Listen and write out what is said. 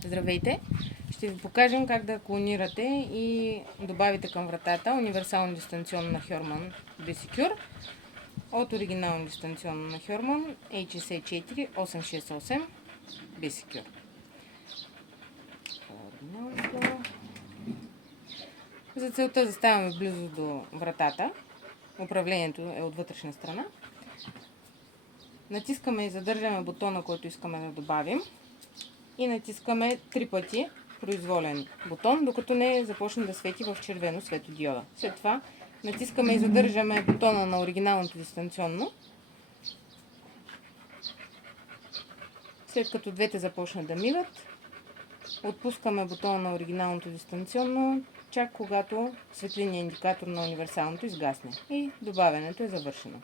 Здравейте! Ще ви покажем как да клонирате и добавите към вратата универсално дистанционно на Hjormann B-Secure от оригинално дистанционно на Hjormann HSE4 868 B-Secure. За целта заставаме близо до вратата. Управлението е от вътрешна страна. Натискаме и задържаме бутона, който искаме да добавим. И натискаме 3 пъти произволен бутон, докато не започне да свети в червено светодиода. След това натискаме и задържаме бутона на оригиналното дистанционно. След като двете започнат да мигат, отпускаме бутона на оригиналното дистанционно, чак когато светлинният индикатор на универсалното изгасне. И добавянето е завършено.